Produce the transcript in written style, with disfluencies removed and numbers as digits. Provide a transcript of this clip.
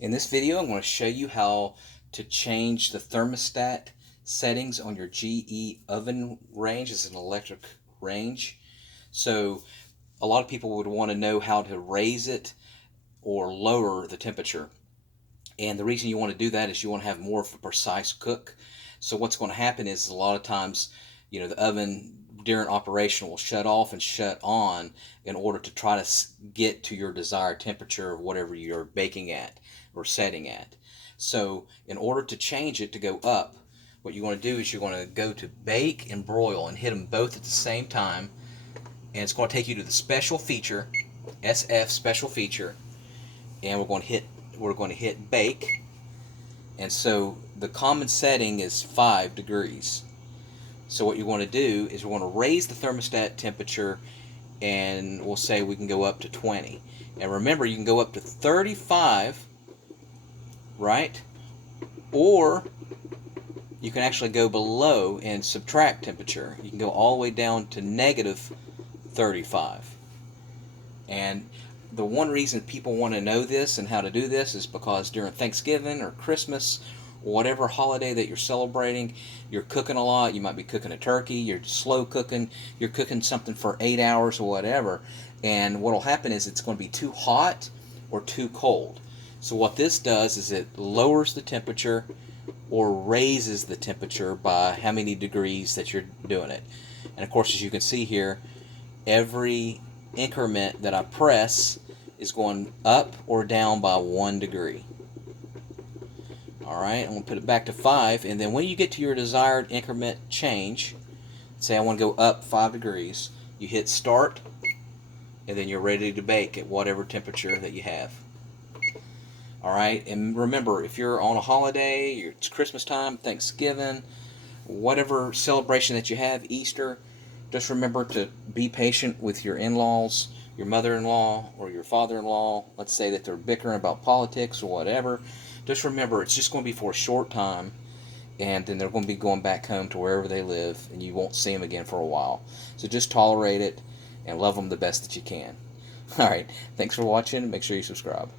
In this video, I'm going to show you how to change the thermostat settings on your GE oven range. It's an electric range. So a lot of people would want to know how to raise it or lower the temperature. And the reason you want to do that is you want to have more of a precise cook. So what's going to happen is a lot of times, the oven during operation will shut off and shut on in order to try to get to your desired temperature of whatever you're baking at or setting at. So in order to change it to go up, what you want to do is you're going to go to bake and broil and hit them both at the same time. And it's going to take you to the special feature, SF special feature, and we're going to hit bake. And so the common setting is 5 degrees. So what you want to do is we want to raise the thermostat temperature, and we'll say we can go up to 20. And remember, you can go up to 35, right? Or you can actually go below and subtract temperature. You can go all the way down to negative 35. And the one reason people want to know this and how to do this is because during Thanksgiving or Christmas, whatever holiday that you're celebrating, you're cooking a lot. You might be cooking a turkey, you're slow cooking, you're cooking something for 8 hours or whatever. And what will happen is it's going to be too hot or too cold. So what this does is it lowers the temperature or raises the temperature by how many degrees that you're doing it. And of course, as you can see here, every increment that I press is going up or down by 1 degree. Alright, I'm going to put it back to 5, and then when you get to your desired increment change, say I want to go up 5 degrees, you hit start, and then you're ready to bake at whatever temperature that you have. Alright, and remember, if you're on a holiday, it's Christmas time, Thanksgiving, whatever celebration that you have, Easter, just remember to be patient with your in-laws, your mother-in-law or your father-in-law. Let's say that they're bickering about politics or whatever. Just remember, it's just going to be for a short time, and then they're going to be going back home to wherever they live, and you won't see them again for a while. So just tolerate it and love them the best that you can. Alright, thanks for watching. Make sure you subscribe.